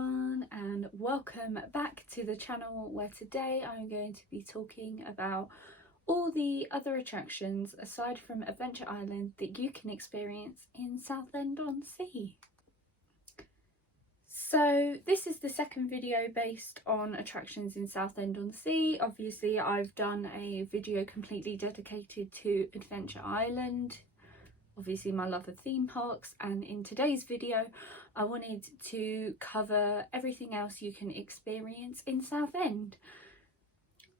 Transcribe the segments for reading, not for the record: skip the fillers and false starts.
everyone, and welcome back to the channel, where today I'm going to be talking about all the other attractions aside from Adventure Island that you can experience in Southend-on-Sea. So this is the second video based on attractions in Southend-on-Sea. Obviously I've done a video completely dedicated to Adventure Island, obviously my love of theme parks, and in today's video I wanted to cover everything else you can experience in Southend.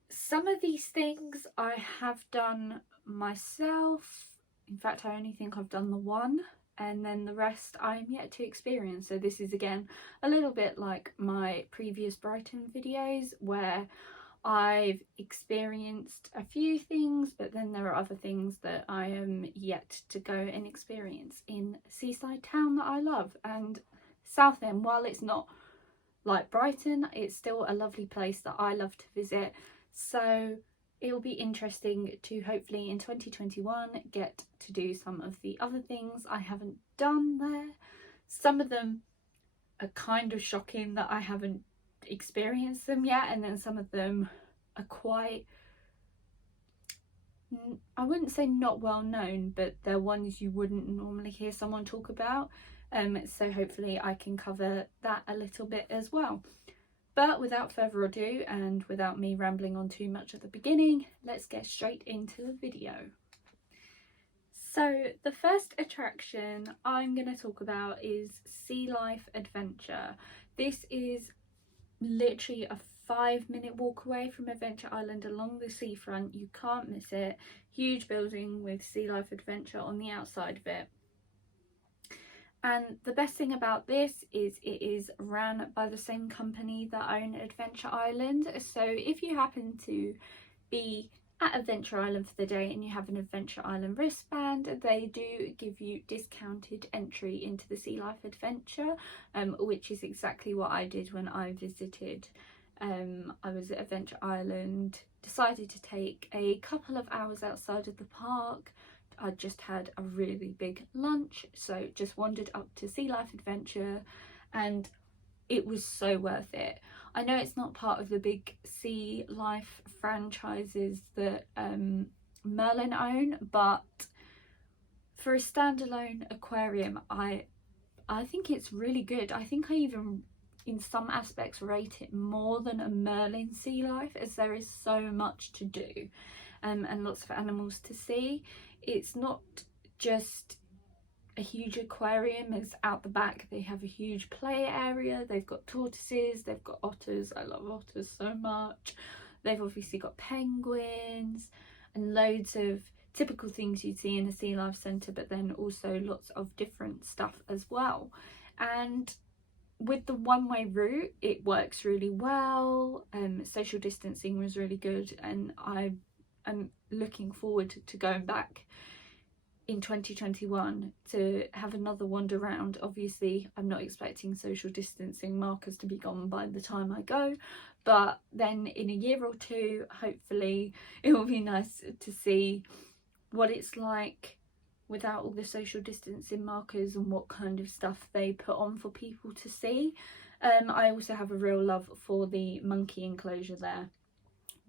Some of these things I have done myself. In fact, I only think I've done the one, and then the rest I'm yet to experience. So this is again a little bit like my previous Brighton videos, where I've experienced a few things, but then there are other things that I am yet to go and experience in a seaside town that I love. And Southend, while it's not like Brighton, it's still a lovely place that I love to visit. So it will be interesting to hopefully in 2021 get to do some of the other things I haven't done there. Some of them are kind of shocking that I haven't experienced them yet, and then some of them are quite, I wouldn't say not well known, but they're ones you wouldn't normally hear someone talk about. So hopefully I can cover that a little bit as well. But without further ado, and without me rambling on too much at the beginning, let's get straight into the video. So the first attraction I'm going to talk about is Sea Life Adventure. This is literally a 5-minute walk away from Adventure Island along the seafront. You can't miss it. Huge building with Sea Life Adventure on the outside of it. And the best thing about this is it is ran by the same company that own Adventure Island. So if you happen to be at Adventure Island for the day and you have an Adventure Island wristband, they do give you discounted entry into the Sea Life Adventure, which is exactly what I did when I visited. I was at Adventure Island, decided to take a couple of hours outside of the park. I just had a really big lunch, so just wandered up to Sea Life Adventure, and it was so worth it. I know it's not part of the big Sea Life franchises that Merlin own, but for a standalone aquarium, I think it's really good. I think I even in some aspects rate it more than a Merlin Sea Life, as there is so much to do and lots of animals to see. It's not just a huge aquarium, it's out the back. They have a huge play area, they've got tortoises, they've got otters. I love otters so much. They've obviously got penguins and loads of typical things you'd see in a Sea Life centre, but then also lots of different stuff as well. And with the one-way route, it works really well. Social distancing was really good, and I'm looking forward to going back in 2021 to have another wander around. Obviously I'm not expecting social distancing markers to be gone by the time I go, but then in a year or two hopefully it will be nice to see what it's like without all the social distancing markers and what kind of stuff they put on for people to see. I also have a real love for the monkey enclosure there,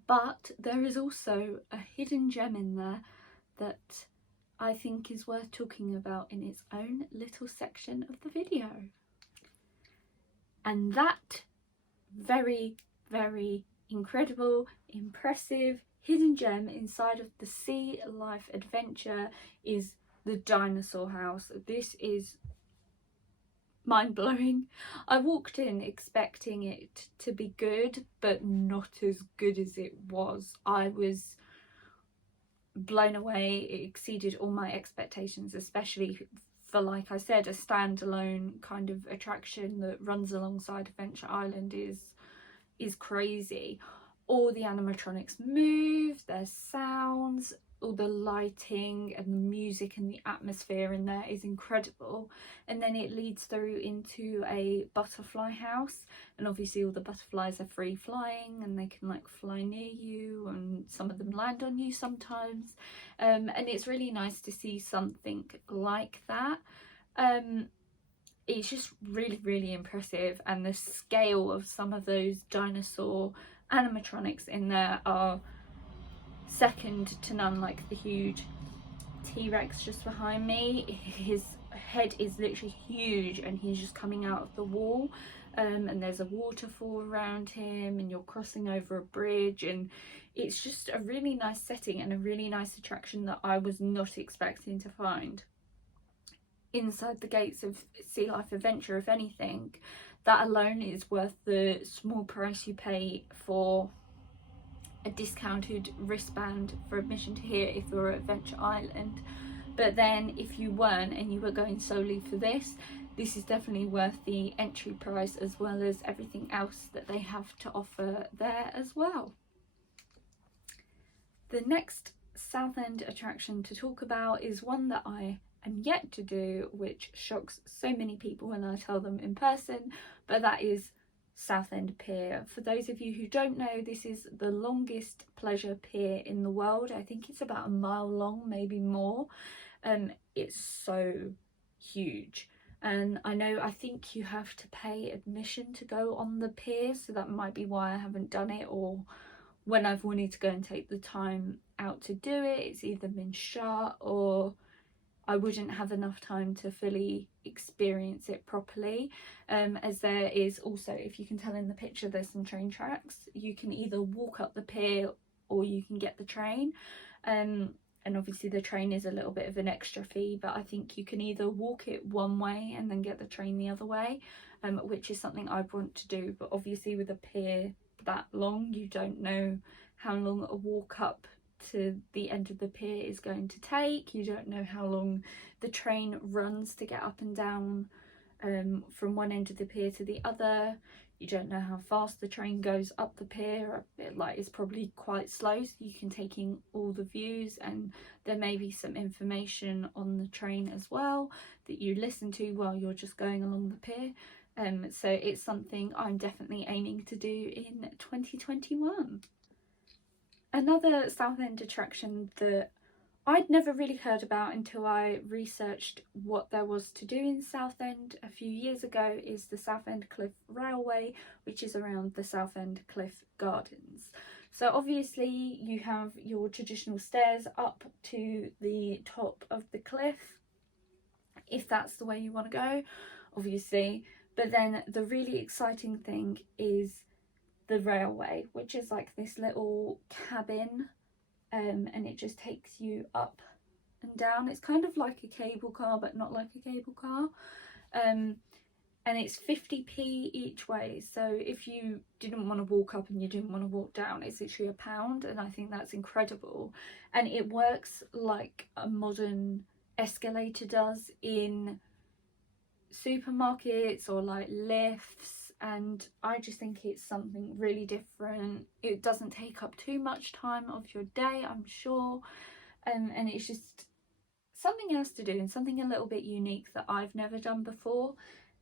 but there is also a hidden gem in there that I think is worth talking about in its own little section of the video. And that very, very incredible, impressive hidden gem inside of the Sea Life Adventure is the Dinosaur House. This is mind-blowing. I walked in expecting it to be good, but not as good as it was. I was blown away. It exceeded all my expectations, especially for, like I said, a standalone kind of attraction that runs alongside Adventure Island is crazy. All the animatronics move, there's sounds, all the lighting and the music and the atmosphere in there is incredible. And then it leads through into a butterfly house, and obviously all the butterflies are free flying and they can like fly near you, and some of them land on you sometimes, and it's really nice to see something like that. it's just really impressive, and the scale of some of those dinosaur animatronics in there are second to none. Like the huge T-Rex just behind me, his head is literally huge and he's just coming out of the wall, and there's a waterfall around him and you're crossing over a bridge, and it's just a really nice setting and a really nice attraction that I was not expecting to find inside the gates of Sea Life Adventure. If anything, that alone is worth the small price you pay for a discounted wristband for admission to here if you're at Adventure Island. But then if you weren't and you were going solely for this is definitely worth the entry price, as well as everything else that they have to offer there as well. The next Southend attraction to talk about is one that I am yet to do, which shocks so many people when I tell them in person, but that is Southend Pier. For those of you who don't know, this is the longest pleasure pier in the world. I think it's about a mile long, maybe more. It's so huge, and I think you have to pay admission to go on the pier, so that might be why I haven't done it, or when I've wanted to go and take the time out to do it, it's either been shut or I wouldn't have enough time to fully experience it properly. As there is also, if you can tell in the picture, there's some train tracks. You can either walk up the pier or you can get the train, and obviously the train is a little bit of an extra fee, but I think you can either walk it one way and then get the train the other way, which is something I'd want to do. But obviously with a pier that long, you don't know how long a walk up to the end of the pier is going to take. You don't know how long the train runs to get up and down from one end of the pier to the other. You don't know how fast the train goes up the pier. It's probably quite slow, so you can take in all the views, and there may be some information on the train as well that you listen to while you're just going along the pier. So it's something I'm definitely aiming to do in 2021. Another Southend attraction that I'd never really heard about until I researched what there was to do in Southend a few years ago is the Southend Cliff Railway, which is around the Southend Cliff Gardens. So obviously you have your traditional stairs up to the top of the cliff, if that's the way you want to go, obviously. But then the really exciting thing is the railway, which is like this little cabin, and it just takes you up and down. It's kind of like a cable car, but not like a cable car, and it's 50p each way. So if you didn't want to walk up and you didn't want to walk down, it's literally £1, and I think that's incredible. And it works like a modern escalator does in supermarkets or like lifts, and I just think it's something really different. It doesn't take up too much time of your day, I'm sure, and it's just something else to do and something a little bit unique that I've never done before.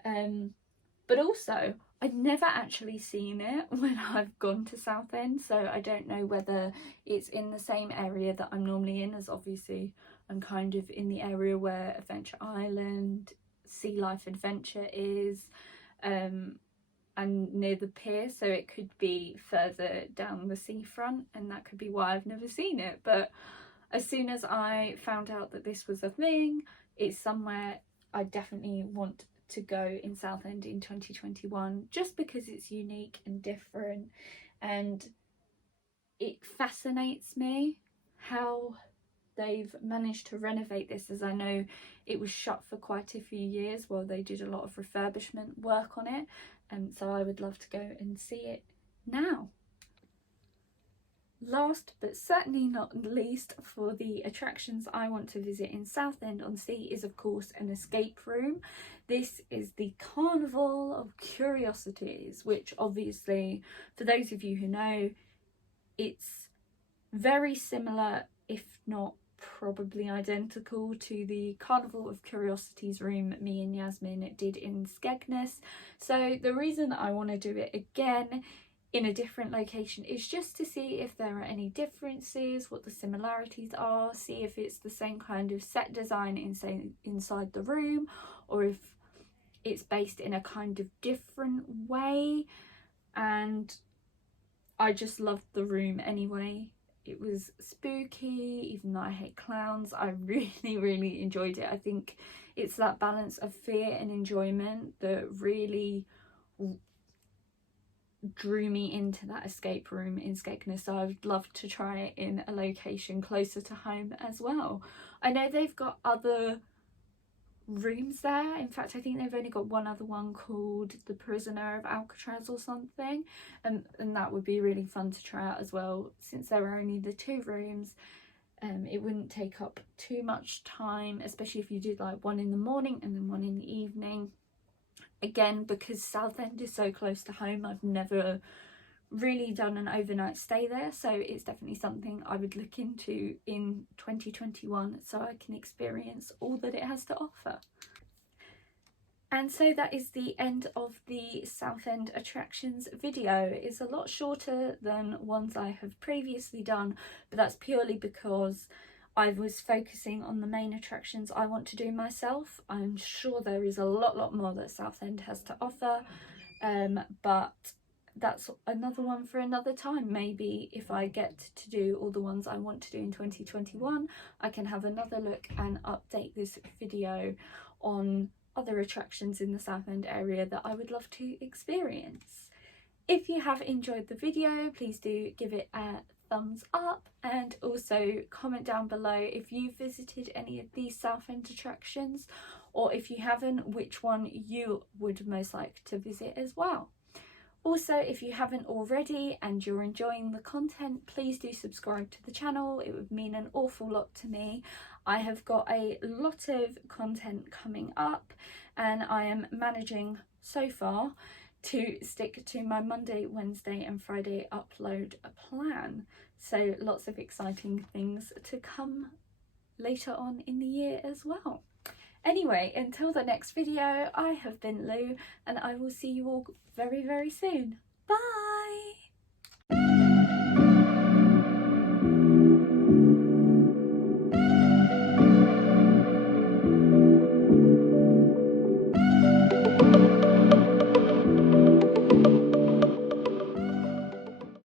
But also I'd never actually seen it when I've gone to Southend, so I don't know whether it's in the same area that I'm normally in, as obviously I'm kind of in the area where Adventure Island, Sea Life Adventure is, and near the pier, so it could be further down the seafront, and that could be why I've never seen it. But as soon as I found out that this was a thing, it's somewhere I definitely want to go in Southend in 2021, just because it's unique and different, and it fascinates me how they've managed to renovate this, as I know it was shut for quite a few years while they did a lot of refurbishment work on it, and so I would love to go and see it now. Last but certainly not least, for the attractions I want to visit in Southend-on-Sea is of course an escape room. This is the Carnival of Curiosities, which obviously, for those of you who know, it's very similar, if not probably identical, to the Carnival of Curiosities room me and Yasmin did in Skegness. So the reason I want to do it again in a different location is just to see if there are any differences, what the similarities are, see if it's the same kind of set design inside the room, or if it's based in a kind of different way, and I just loved the room anyway. It was spooky, even though I hate clowns. I really enjoyed it. I think it's that balance of fear and enjoyment that really drew me into that escape room in Skegness. So I would love to try it in a location closer to home as well. I know they've got other rooms there. In fact, I think they've only got one other one called The Prisoner of Alcatraz or something, and that would be really fun to try out as well. Since there were only the 2 rooms, it wouldn't take up too much time, especially if you did like one in the morning and then one in the evening. Again, because Southend is so close to home, I've never really done an overnight stay there, so it's definitely something I would look into in 2021 so I can experience all that it has to offer. And so that is the end of the Southend Attractions video. It's a lot shorter than ones I have previously done, but that's purely because I was focusing on the main attractions I want to do myself. I'm sure there is a lot more that Southend has to offer, but that's another one for another time. Maybe if I get to do all the ones I want to do in 2021, I can have another look and update this video on other attractions in the Southend area that I would love to experience. If you have enjoyed the video, please do give it a thumbs up, and also comment down below if you visited any of these Southend attractions, or if you haven't, which one you would most like to visit as well. Also, if you haven't already and you're enjoying the content, please do subscribe to the channel. It would mean an awful lot to me. I have got a lot of content coming up, and I am managing so far to stick to my Monday, Wednesday and Friday upload plan. So lots of exciting things to come later on in the year as well. Anyway, until the next video, I have been Lou, and I will see you all very soon. Bye!